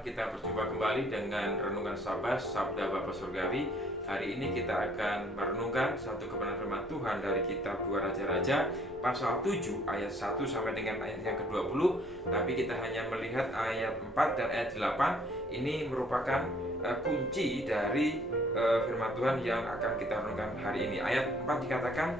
Tuhan, kita berjumpa kembali dengan Renungan Sabat, Sabda Bapa Surgawi. Hari ini kita akan merenungkan satu kebenaran firman Tuhan dari kitab 2 Raja-Raja pasal 7 ayat 1 sampai dengan ayat yang ke-20. Tapi kita hanya melihat ayat 4 dan ayat 8. Ini merupakan kunci dari firman Tuhan yang akan kita renungkan hari ini. Ayat 4 dikatakan,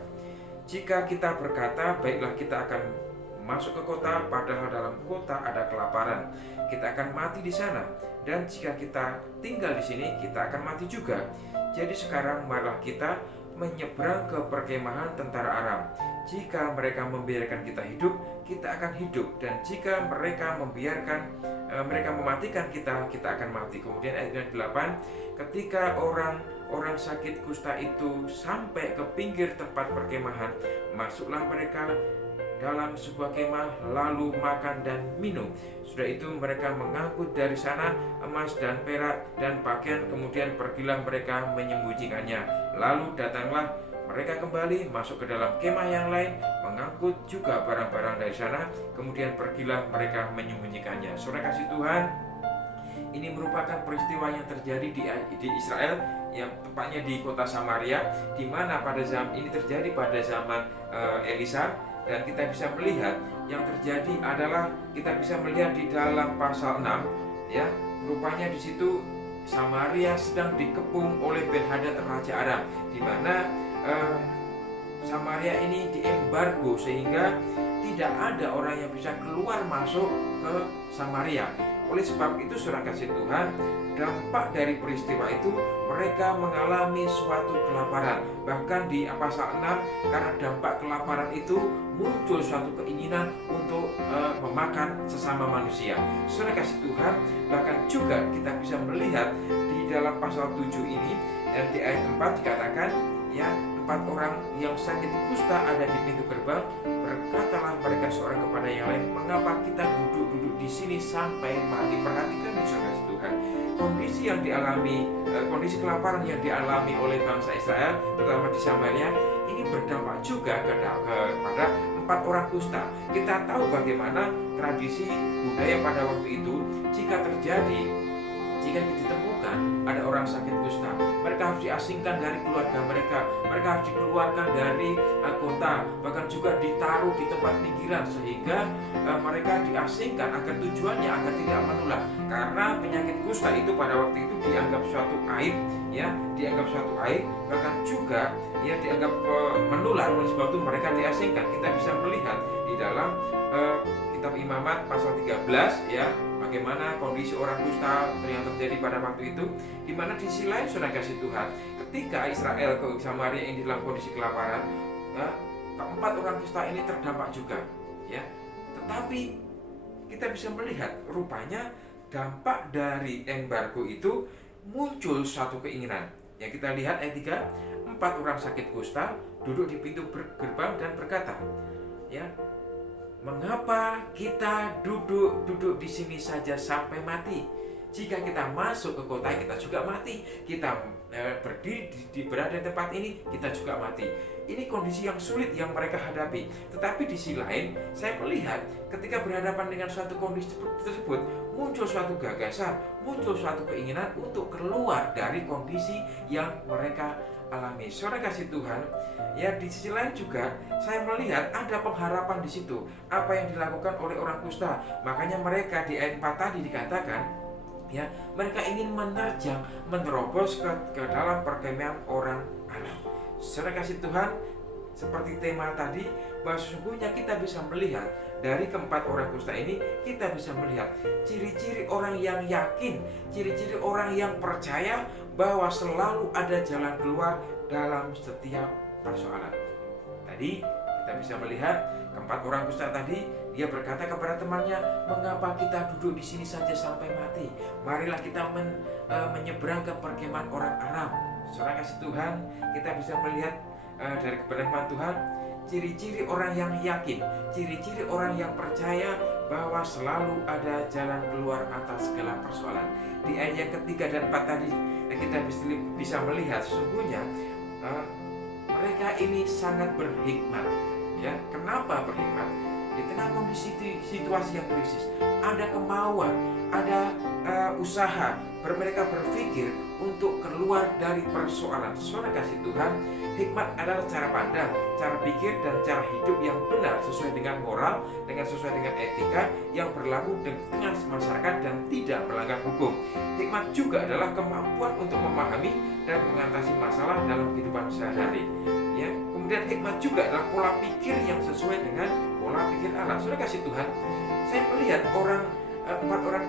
jika kita berkata, baiklah kita akan masuk ke kota, padahal dalam kota ada kelaparan, kita akan mati di sana. Dan jika kita tinggal di sini, kita akan mati juga. Jadi sekarang marilah kita menyeberang ke perkemahan tentara Aram. Jika mereka membiarkan kita hidup, kita akan hidup. Dan jika mereka mematikan kita, kita akan mati. Kemudian ayat 8, ketika orang sakit kusta itu sampai ke pinggir tempat perkemahan, masuklah mereka dalam sebuah kemah, lalu makan dan minum. Sudah itu mereka mengangkut dari sana emas dan perak dan pakaian, kemudian pergilah mereka menyembunyikannya. Lalu datanglah mereka kembali masuk ke dalam kemah yang lain, mengangkut juga barang-barang dari sana, kemudian pergilah mereka menyembunyikannya. Saudara kasih Tuhan, ini merupakan peristiwa yang terjadi di Israel, yang tepatnya di kota Samaria, di mana pada zaman ini terjadi pada zaman Elisa. Dan kita bisa melihat yang terjadi adalah, kita bisa melihat di dalam pasal 6, ya, rupanya di situ Samaria sedang dikepung oleh Ben-Hadad Raja Aram, di mana Samaria ini diembargo sehingga tidak ada orang yang bisa keluar masuk ke Samaria. Oleh sebab itu, saudara kasih Tuhan, dampak dari peristiwa itu mereka mengalami suatu kelaparan. Bahkan di pasal 6, karena dampak kelaparan itu muncul suatu keinginan untuk memakan sesama manusia. Saudara kasih Tuhan, bahkan juga kita bisa melihat di dalam pasal 7 ini, dan di ayat 4 dikatakan, ya, 4 orang yang sakit kusta ada di pintu gerbang. Berkatalah mereka seorang kepada yang lain, mengapa kita duduk-duduk di sini sampai mati? Perhatikan di surga Tuhan, kondisi yang dialami, kondisi kelaparan yang dialami oleh bangsa Israel, terutama di Samaria, ini berdampak juga kepada 4 orang kusta. Kita tahu bagaimana tradisi budaya pada waktu itu, jika ditemukan ada orang sakit kusta, mereka harus diasingkan dari keluarga mereka harus dikeluarkan dari kota, bahkan juga ditaruh di tempat pinggiran, sehingga mereka diasingkan agar tujuannya agar tidak menular. Karena penyakit kusta itu pada waktu itu dianggap suatu aib, ya, bahkan juga ya dianggap menular. Oleh sebab itu mereka diasingkan. Kita bisa melihat di dalam kitab Imamat pasal 13, ya, bagaimana kondisi orang kusta yang terjadi pada waktu itu, di mana di sisi lain, saudara kasih Tuhan, ketika Israel ke Samaria ini dalam kondisi kelaparan, keempat orang kusta ini terdampak juga, ya. Tetapi kita bisa melihat rupanya dampak dari embargo itu muncul suatu keinginan. Ya, kita lihat ayat 3, 4 orang sakit kusta duduk di pintu gerbang dan berkata, ya, mengapa kita duduk di sini saja sampai mati? Jika kita masuk ke kota, kita juga mati. Kita berdiri berada di tempat ini, kita juga mati. Ini kondisi yang sulit yang mereka hadapi. Tetapi di sisi lain, saya melihat ketika berhadapan dengan suatu kondisi tersebut, muncul suatu gagasan, muncul suatu keinginan untuk keluar dari kondisi yang mereka alami. Saudara kasih Tuhan, ya, di sisi lain juga saya melihat ada pengharapan di situ. Apa yang dilakukan oleh orang kusta, makanya mereka di ayat 4 tadi dikatakan, ya, mereka ingin menerobos ke dalam perkemahan orang Aram. Saudara kasih Tuhan, seperti tema tadi, bahwa sesungguhnya kita bisa melihat dari keempat orang kusta ini, kita bisa melihat ciri-ciri orang yang yakin, ciri-ciri orang yang percaya bahwa selalu ada jalan keluar dalam setiap persoalan. Tadi kita bisa melihat keempat orang kusta tadi, dia berkata kepada temannya, mengapa kita duduk di sini saja sampai mati? Marilah kita menyeberang ke perkemahan orang Aram. Saudara kasih Tuhan, kita bisa melihat dari kebenaran Tuhan, ciri-ciri orang yang yakin, ciri-ciri orang yang percaya bahwa selalu ada jalan keluar atas segala persoalan. Di ayat yang ketiga dan 4 tadi, kita bisa melihat sesungguhnya mereka ini sangat berhikmat. Ya, kenapa berhikmat? di tengah kondisi situasi yang krisis, ada kemauan, ada usaha, mereka berpikir untuk keluar dari persoalan. Saudara kasih Tuhan, hikmat adalah cara pandang, cara pikir, dan cara hidup yang benar sesuai dengan moral, sesuai dengan etika yang berlaku di tengah masyarakat dan tidak melanggar hukum. Hikmat juga adalah kemampuan untuk memahami dan mengatasi masalah dalam kehidupan sehari-hari. Ya, kemudian hikmat juga adalah pola pikir yang sesuai dengan pola pikir Allah. Saudara kasih Tuhan, saya melihat empat orang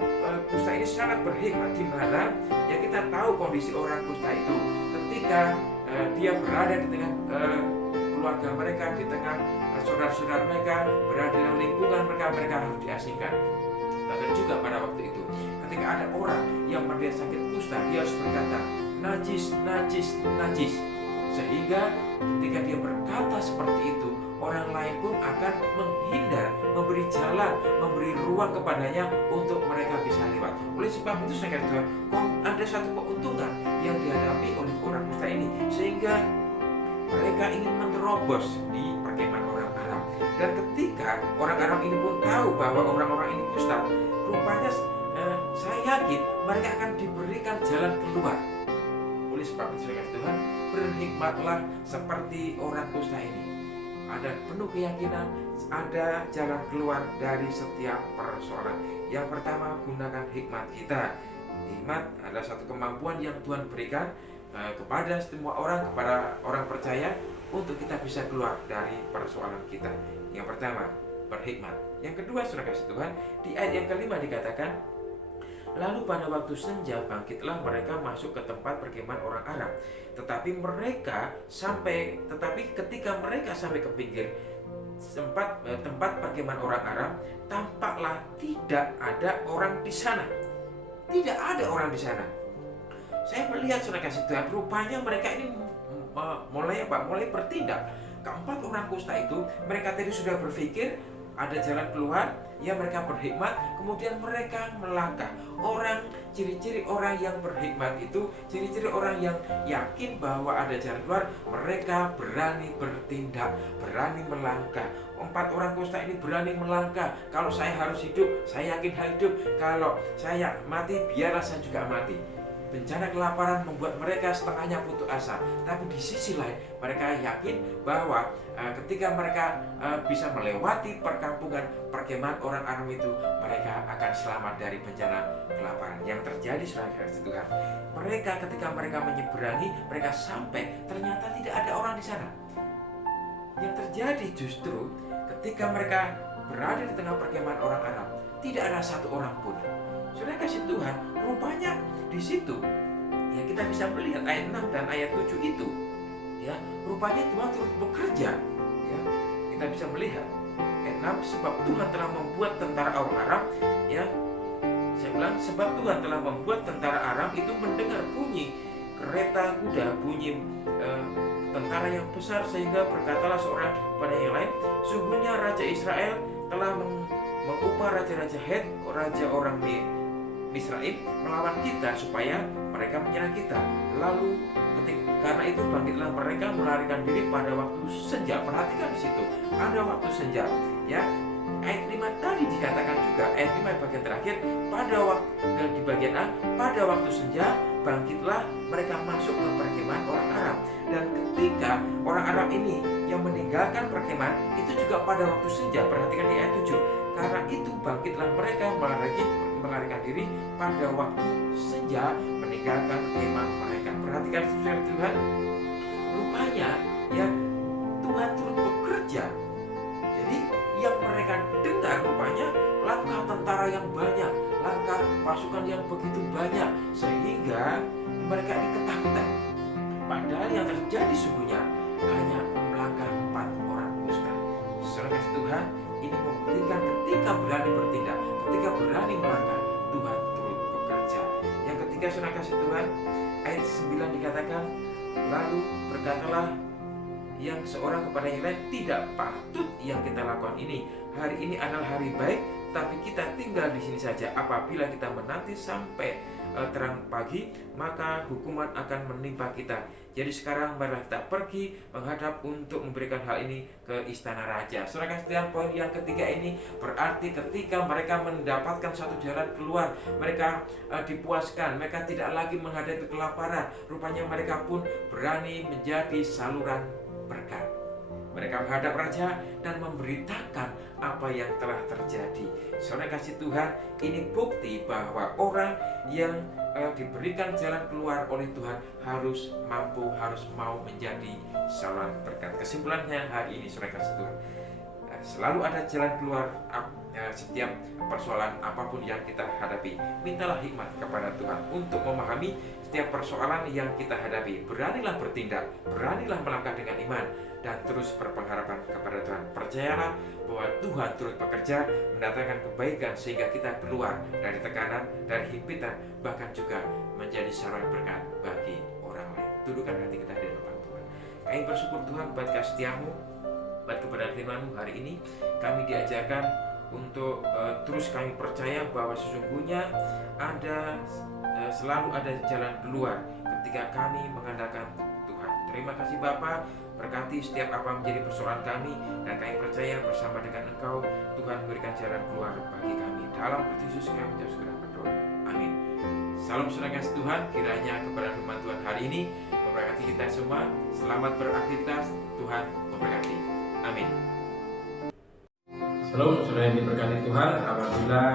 kusta ini sangat berhikmat, di mana ya kita tahu kondisi orang kusta itu ketika dia berada di tengah keluarga mereka, di tengah saudara-saudara mereka, berada dalam lingkungan mereka harus diasingkan. Bahkan juga pada waktu itu ketika ada orang yang menderita sakit kusta, dia harus berkata najis, najis, najis. Sehingga ketika dia berkata seperti itu, orang lain pun akan menghindar, memberi jalan, memberi ruang kepadanya untuk mereka bisa lewat. Oleh sebab itu saya katakan, ada satu keuntungan yang dihadapi oleh orang kusta ini, sehingga mereka ingin menerobos di perkemahan orang Arab. Dan ketika orang Arab ini pun tahu bahwa orang-orang ini kusta, rupanya saya yakin mereka akan diberikan jalan keluar. Oleh sebab itu Tuhan, berhikmatlah seperti orang kusta ini. Ada penuh keyakinan, ada jalan keluar dari setiap persoalan. Yang pertama, gunakan hikmat kita. Hikmat adalah satu kemampuan yang Tuhan berikan kepada semua orang, kepada orang percaya, untuk kita bisa keluar dari persoalan kita. Yang pertama, berhikmat. Yang kedua, saudara kasih Tuhan, di ayat yang kelima dikatakan, lalu pada waktu senja bangkitlah mereka masuk ke tempat perkemahan orang Arab. Tetapi ketika mereka sampai ke pinggir tempat perkemahan orang Arab, tampaklah tidak ada orang di sana. Tidak ada orang di sana. Saya melihat, saudara kasih Tuhan, rupanya mereka ini mulai bertindak. Keempat orang kusta itu, mereka tadi sudah berpikir ada jalan keluar, ya mereka berhikmat, kemudian mereka melangkah. Ciri-ciri orang yang berhikmat itu, ciri-ciri orang yang yakin bahwa ada jalan keluar, mereka berani bertindak, berani melangkah. Empat orang kusta ini berani melangkah. Kalau saya harus hidup, saya yakin hidup. Kalau saya mati, biarlah saya juga mati. Bencana kelaparan membuat mereka setengahnya putus asa. Tapi di sisi lain mereka yakin bahwa ketika mereka bisa melewati perkampungan perkemahan orang Arab itu, mereka akan selamat dari bencana kelaparan yang terjadi. Saudara Tuhan, mereka ketika mereka menyeberangi, mereka sampai ternyata tidak ada orang di sana. Yang terjadi justru ketika mereka berada di tengah perkemahan orang Arab, tidak ada satu orang pun. Saudara kasih Tuhan, rupanya di situ ya kita bisa melihat ayat 6 dan ayat 7 itu, ya rupanya Tuhan terus bekerja. Ya, kita bisa melihat ayat 6, sebab Tuhan telah membuat tentara orang Arab, ya saya ulang, sebab Tuhan telah membuat tentara Arab itu mendengar bunyi kereta kuda, bunyi tentara yang besar, sehingga berkatalah seorang pada yang lain, sungguhnya Raja Israel telah mengupah raja-raja Het, raja orang Misraim, melawan kita supaya mereka menyerang kita. Lalu karena itu bangkitlah mereka melarikan diri pada waktu senja. Perhatikan di situ ada waktu senja, ya. Ayat 5 tadi dikatakan juga, ayat 5 bagian terakhir, pada waktu di bagian A, pada waktu senja bangkitlah mereka masuk ke perkemahan orang Arab. Dan ketika orang Arab ini yang meninggalkan perkemahan itu juga pada waktu senja. Perhatikan di ayat 7, karena itu bangkitlah mereka melarikan diri pada waktu senja, meninggalkan kemah mereka. Perhatikan saudara Tuhan, rupanya ya Tuhan turut bekerja. Jadi yang mereka dengar rupanya langkah tentara yang banyak, langkah pasukan yang begitu banyak, sehingga mereka ini ketakutan. Padahal yang terjadi sungguhnya hanya melangkah 4 orang kusta. Saudara Tuhan, ini membuktikan ketika berani bertindak, ketika berani melangkah, Tuhan turut bekerja. Yang ketiga, saudara kasih Tuhan, ayat 9 dikatakan, lalu berkatalah yang seorang kepada yang lain, tidak patut yang kita lakukan ini. Hari ini adalah hari baik, tapi kita tinggal di sini saja. Apabila kita menanti sampai terang pagi, maka hukuman akan menimpa kita. Jadi sekarang marilah kita pergi menghadap untuk memberikan hal ini ke istana raja. Saudara sekalian, poin yang ketiga ini berarti ketika mereka mendapatkan satu jalan keluar, mereka dipuaskan, mereka tidak lagi menghadapi kelaparan. Rupanya mereka pun berani menjadi saluran berkat. Mereka menghadap raja dan memberitakan apa yang telah terjadi. Saudara kasih Tuhan, ini bukti bahwa orang yang diberikan jalan keluar oleh Tuhan harus mampu, harus mau menjadi saluran berkat. Kesimpulannya hari ini, saudara kasih Tuhan, selalu ada jalan keluar setiap persoalan apapun yang kita hadapi. Mintalah hikmat kepada Tuhan untuk memahami setiap persoalan yang kita hadapi. Beranilah bertindak, beranilah melangkah dengan iman, dan terus berpengharapan kepada Tuhan. Percayalah bahwa Tuhan terus bekerja mendatangkan kebaikan sehingga kita keluar dari tekanan, dari himpitan, bahkan juga menjadi saluran berkat bagi orang lain. Tundukkan hati kita di depan Tuhan. Kami bersyukur Tuhan buat kasih setiamu, buat kebenaran firman-Mu hari ini. Kami diajarkan untuk terus kami percaya bahwa sesungguhnya ada selalu ada jalan keluar ketika kami mengandalkan Tuhan. Terima kasih Bapa, berkati setiap apa menjadi persoalan kami, dan kami percaya bersama dengan Engkau Tuhan memberikan jalan keluar bagi kami. Dalam Kristus Yesus kami menjawab segera berdoa. Amin. Salam saudara kasih Tuhan, kiranya kebenaran firman Tuhan hari ini memberkati kita semua. Selamat beraktivitas, Tuhan memberkati. Amin. Shalom saudara yang diberkati Tuhan. Alhamdulillah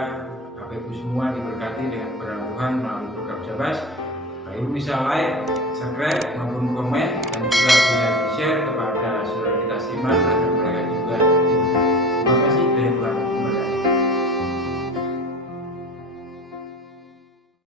Bapak Ibu semua diberkati dengan kebenaran Tuhan melalui program Jabas. Bapak Ibu bisa like, subscribe maupun komen